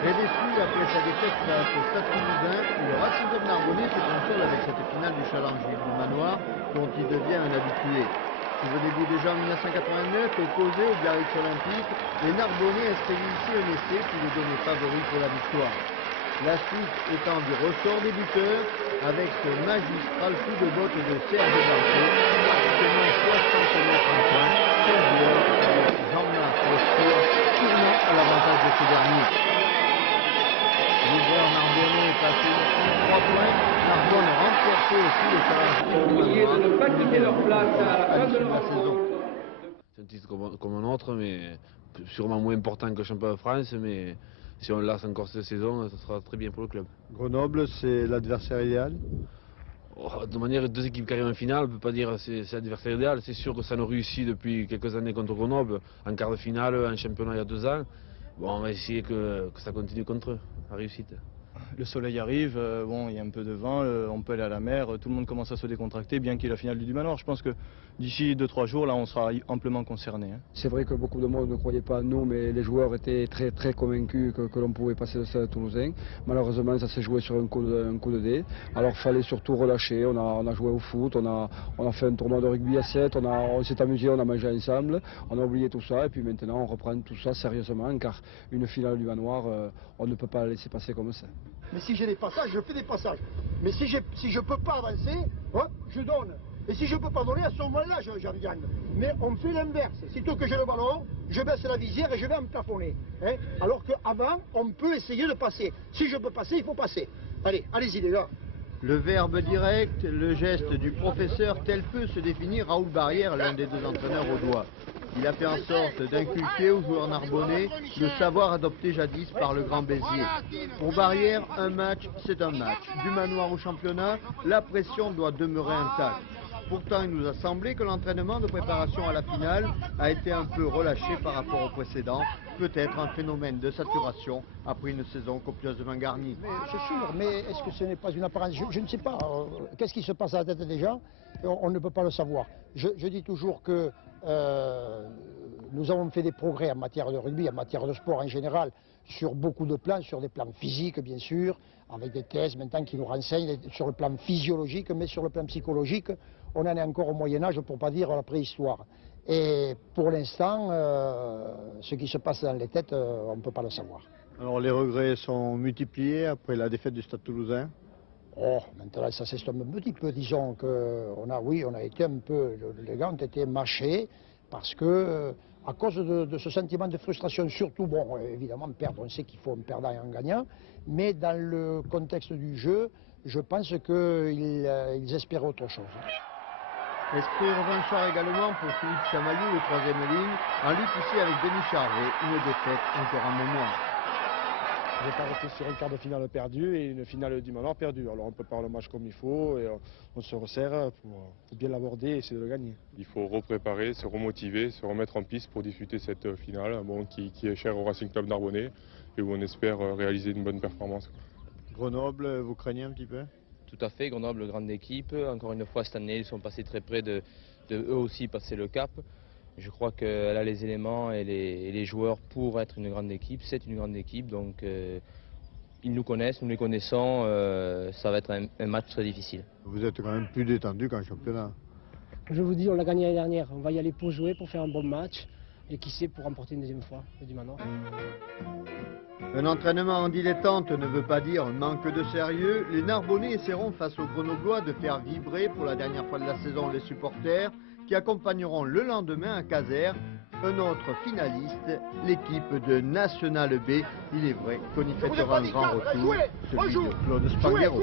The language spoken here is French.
Très déçu après sa défaite face au Stade Toulousain, le Racing Club Narbonnais se console avec cette finale du Challenge du Manoir dont il devient un habitué. Souvenez-vous déjà en 1989, opposé au Biarritz Olympique, les Narbonnais inscrivent ici un essai qui les donnait favoris pour la victoire. La suite étant du ressort des buteurs avec ce magistral coup de botte de Serge Barthet, pratiquement 60 mètres en pointe, quel joueur avec Jean-Marc Roscoe, sûrement à l'avantage de ce dernier. L'ouvreur Narbonnais est passé ici 3 points. Narbonne remporté aussi le Challenge du Manoir. De ne pas quitter leur place à la fin de la saison. C'est un titre comme un autre, mais sûrement moins important que le championnat de France, mais si on lance encore cette saison, ça sera très bien pour le club. Grenoble, c'est l'adversaire idéal? De manière, deux équipes qui arrivent en finale, on ne peut pas dire que c'est l'adversaire idéal. C'est sûr que ça nous réussit depuis quelques années contre Grenoble, en quart de finale, en championnat il y a 2 ans. Bon, on va essayer que ça continue contre eux, la réussite. Le soleil arrive, bon, il y a un peu de vent, on peut aller à la mer, tout le monde commence à se décontracter, bien qu'il y ait la finale du Manoir. Je pense que d'ici 2-3 jours, là, on sera amplement concerné. C'est vrai que beaucoup de monde ne croyait pas à nous, mais les joueurs étaient très convaincus que l'on pouvait passer le Stade Toulousain. Malheureusement, ça s'est joué sur un coup de dé. Alors, il fallait surtout relâcher. On a joué au foot, on a fait un tournoi de rugby à 7, on s'est amusé, on a mangé ensemble, on a oublié tout ça, et puis maintenant, on reprend tout ça sérieusement, car une finale du Manoir, on ne peut pas la laisser passer comme ça. Mais si j'ai des passages, je fais des passages. Mais si je ne peux pas avancer, hop, je donne. Et si je ne peux pas donner, à ce moment-là, je gagne. Mais on fait l'inverse. Sitôt que j'ai le ballon, je baisse la visière et je vais me plafonner. Hein. Alors qu'avant, on peut essayer de passer. Si je peux passer, il faut passer. Allez, allez-y les gars. Le verbe direct, le geste du professeur, tel peut se définir Raoul Barrière, l'un des 2 entraîneurs au doigt. Il a fait en sorte d'inculquer aux joueurs narbonnais le savoir adopté jadis par le Grand Béziers. Pour Barrière, un match, c'est un match. Du Manoir au championnat, la pression doit demeurer intacte. Pourtant, il nous a semblé que l'entraînement de préparation à la finale a été un peu relâché par rapport au précédent. Peut-être un phénomène de saturation après une saison copieusement garnie. C'est sûr, mais est-ce que ce n'est pas une apparence? Je ne sais pas. Qu'est-ce qui se passe à la tête des gens? On ne peut pas le savoir. Je dis toujours que nous avons fait des progrès en matière de rugby, en matière de sport en général, sur beaucoup de plans, sur des plans physiques bien sûr, avec des thèses maintenant qui nous renseignent sur le plan physiologique, mais sur le plan psychologique, on en est encore au Moyen-Âge, pour ne pas dire la préhistoire. Et pour l'instant, ce qui se passe dans les têtes, on ne peut pas le savoir. Alors les regrets sont multipliés après la défaite du Stade Toulousain? Oh, maintenant ça s'estompe un petit peu, disons qu'on a été un peu, les gars ont été mâchés, parce que, à cause de ce sentiment de frustration, surtout, bon, évidemment, perdre, on sait qu'il faut un perdant et un gagnant, mais dans le contexte du jeu, je pense qu'ils espèrent autre chose. Esprit revanchard également pour Philippe Chamaillou, le 3e ligne, en lutte ici avec Denis Charvet, une défaite encore en mémoire. Je vais pas rester sur un quart de finale perdu et une finale du Manoir perdue. Alors on prépare le match comme il faut et on se resserre pour bien l'aborder et essayer de le gagner. Il faut repréparer, se remotiver, se remettre en piste pour disputer cette finale qui est chère au Racing Club Narbonnais et où on espère réaliser une bonne performance. Grenoble, vous craignez un petit peu? Tout à fait, Grenoble, grande équipe. Encore une fois, cette année, ils sont passés très près de eux aussi passer le cap. Je crois qu'elle a les éléments et les joueurs pour être une grande équipe. C'est une grande équipe, donc ils nous connaissent, nous les connaissons. Ça va être un match très difficile. Vous êtes quand même plus détendu qu'en championnat. Je vous dis, on l'a gagné l'année dernière. On va y aller pour jouer, pour faire un bon match. Et qui sait, pour remporter une deuxième fois du Manoir. Un entraînement en dilettante ne veut pas dire manque de sérieux. Les Narbonnais essaieront face aux Grenoblois de faire vibrer pour la dernière fois de la saison les supporters qui accompagneront le lendemain à Caser un autre finaliste, l'équipe de National B. Il est vrai qu'on y fêtera un grand retour, celui de Claude Spanghero.